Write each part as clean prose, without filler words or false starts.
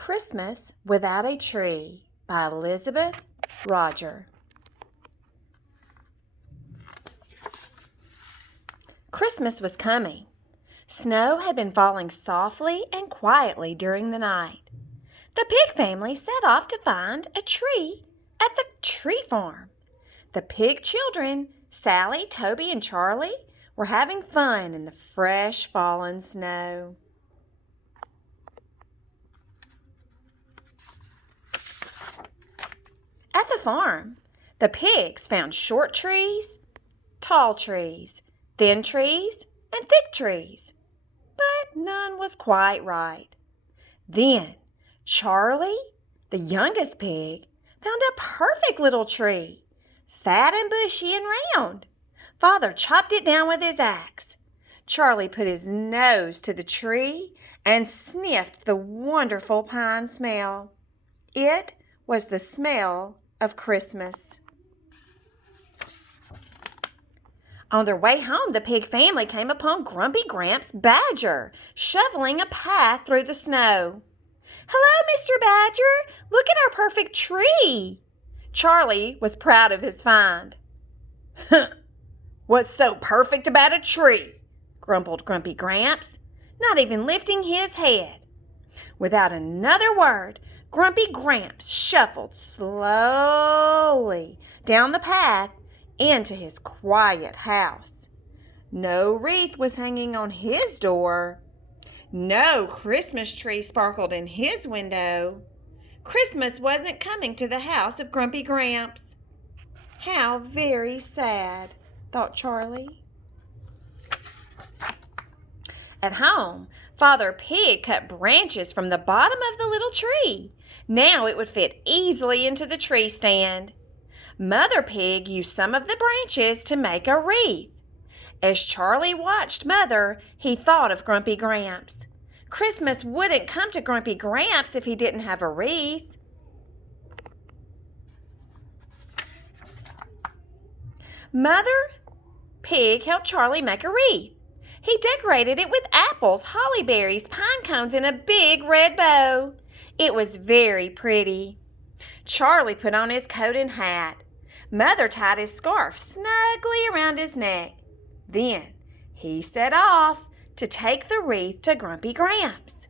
Christmas Without a Tree by Elizabeth Roger. Christmas was coming. Snow had been falling softly and quietly during the night. The pig family set off to find a tree at the tree farm. The pig children, Sally, Toby, and Charlie, were having fun in the fresh fallen snow. At the farm, the pigs found short trees, tall trees, thin trees, and thick trees, but none was quite right. Then Charlie, the youngest pig, found a perfect little tree, fat and bushy and round. Father chopped it down with his axe. Charlie put his nose to the tree and sniffed the wonderful pine smell. It was the smell of Christmas. On their way home, the pig family came upon Grumpy Gramps Badger shoveling a path through the snow. "Hello, Mr. Badger! Look at our perfect tree!" Charlie was proud of his find. "What's so perfect about a tree?" grumbled Grumpy Gramps, not even lifting his head. Without another word, Grumpy Gramps shuffled slowly down the path into his quiet house. No wreath was hanging on his door. No Christmas tree sparkled in his window. Christmas wasn't coming to the house of Grumpy Gramps. How very sad, thought Charlie. At home, Father Pig cut branches from the bottom of the little tree. Now it would fit easily into the tree stand. Mother Pig used some of the branches to make a wreath. As Charlie watched Mother, he thought of Grumpy Gramps. Christmas wouldn't come to Grumpy Gramps if he didn't have a wreath. Mother Pig helped Charlie make a wreath. He decorated it with apples, holly berries, pine cones, and a big red bow. It was very pretty. Charlie put on his coat and hat. Mother tied his scarf snugly around his neck. Then he set off to take the wreath to Grumpy Gramps.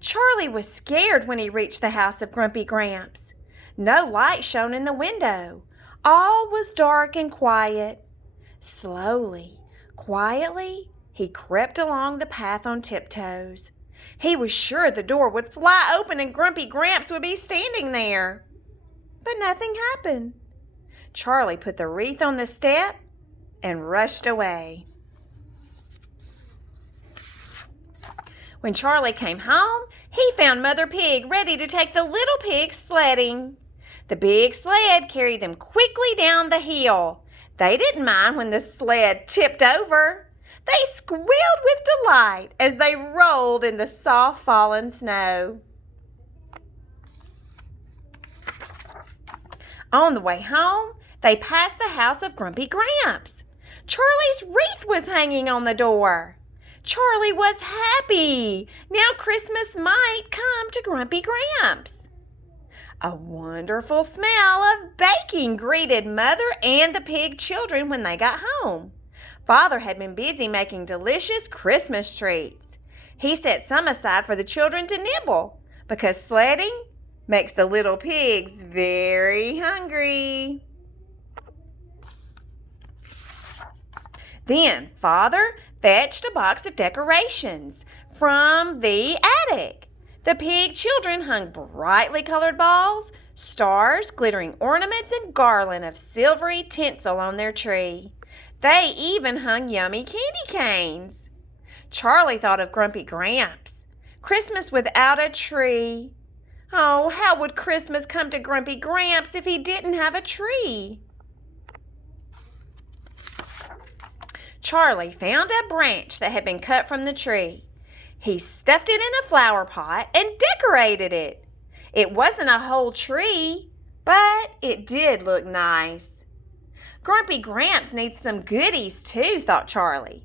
Charlie was scared when he reached the house of Grumpy Gramps. No light shone in the window. All was dark and quiet. Slowly, quietly, he crept along the path on tiptoes. He was sure the door would fly open and Grumpy Gramps would be standing there. But nothing happened. Charlie put the wreath on the step and rushed away. When Charlie came home, he found Mother Pig ready to take the little pigs sledding. The big sled carried them quickly down the hill. They didn't mind when the sled tipped over. They squealed with delight as they rolled in the soft fallen snow. On the way home, they passed the house of Grumpy Gramps. Charlie's wreath was hanging on the door. Charlie was happy. Now Christmas might come to Grumpy Gramps. A wonderful smell of baking greeted Mother and the pig children when they got home. Father had been busy making delicious Christmas treats. He set some aside for the children to nibble because sledding makes the little pigs very hungry. Then Father fetched a box of decorations from the attic. The pig children hung brightly colored balls, stars, glittering ornaments, and garland of silvery tinsel on their tree. They even hung yummy candy canes. Charlie thought of Grumpy Gramps. Christmas without a tree. Oh, how would Christmas come to Grumpy Gramps if he didn't have a tree? Charlie found a branch that had been cut from the tree. He stuffed it in a flower pot and decorated it. It wasn't a whole tree, but it did look nice. Grumpy Gramps needs some goodies too, thought Charlie.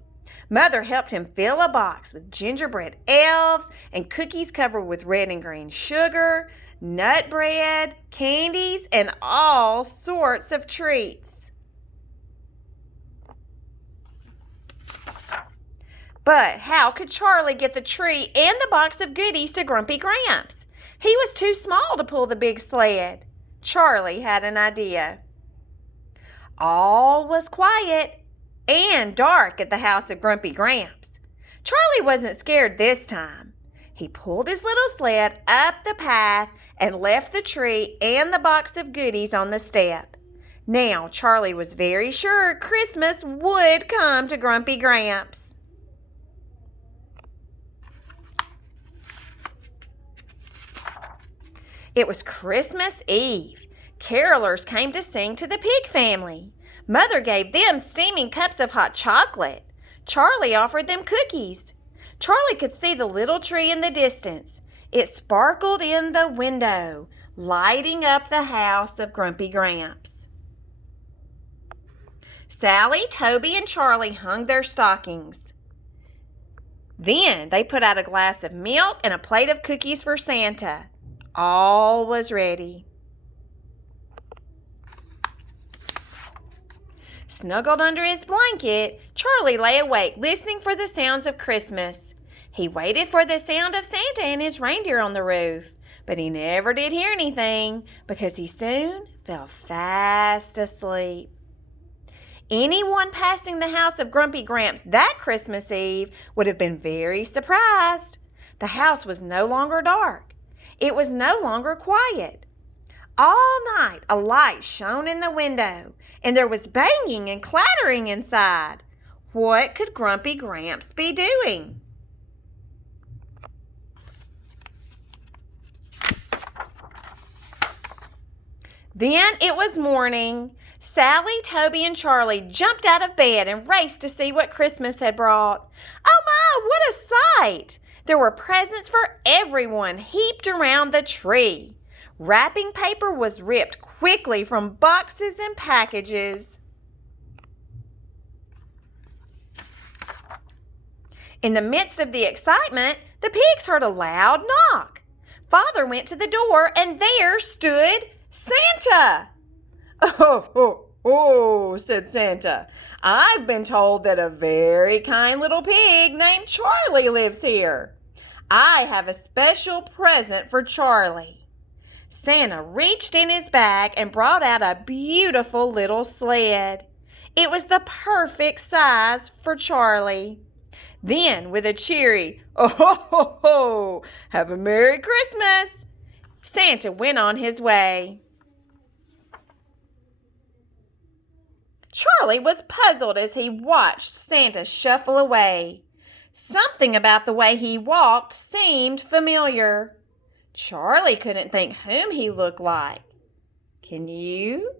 Mother helped him fill a box with gingerbread elves and cookies covered with red and green sugar, nut bread, candies, and all sorts of treats. But how could Charlie get the tree and the box of goodies to Grumpy Gramps? He was too small to pull the big sled. Charlie had an idea. All was quiet and dark at the house of Grumpy Gramps. Charlie wasn't scared this time. He pulled his little sled up the path and left the tree and the box of goodies on the step. Now Charlie was very sure Christmas would come to Grumpy Gramps. It was Christmas Eve. Carolers came to sing to the pig family. Mother gave them steaming cups of hot chocolate. Charlie offered them cookies. Charlie could see the little tree in the distance. It sparkled in the window, lighting up the house of Grumpy Gramps. Sally, Toby, and Charlie hung their stockings. Then they put out a glass of milk and a plate of cookies for Santa. All was ready. Snuggled under his blanket, Charlie lay awake listening for the sounds of Christmas. He waited for the sound of Santa and his reindeer on the roof, but he never did hear anything because he soon fell fast asleep. Anyone passing the house of Grumpy Gramps that Christmas Eve would have been very surprised. The house was no longer dark. It was no longer quiet. All night a light shone in the window, and there was banging and clattering inside. What could Grumpy Gramps be doing? Then it was morning. Sally, Toby, and Charlie jumped out of bed and raced to see what Christmas had brought. Oh my, what a sight! There were presents for everyone heaped around the tree. Wrapping paper was ripped quickly from boxes and packages. In the midst of the excitement, the pigs heard a loud knock. Father went to the door, and there stood Santa. Oh, said Santa. I've been told that a very kind little pig named Charlie lives here. I have a special present for Charlie. Santa reached in his bag and brought out a beautiful little sled. It was the perfect size for Charlie. Then, with a cheery, "Oh, ho, ho, ho, have a Merry Christmas," Santa went on his way. Charlie was puzzled as he watched Santa shuffle away. Something about the way he walked seemed familiar. Charlie couldn't think whom he looked like. Can you?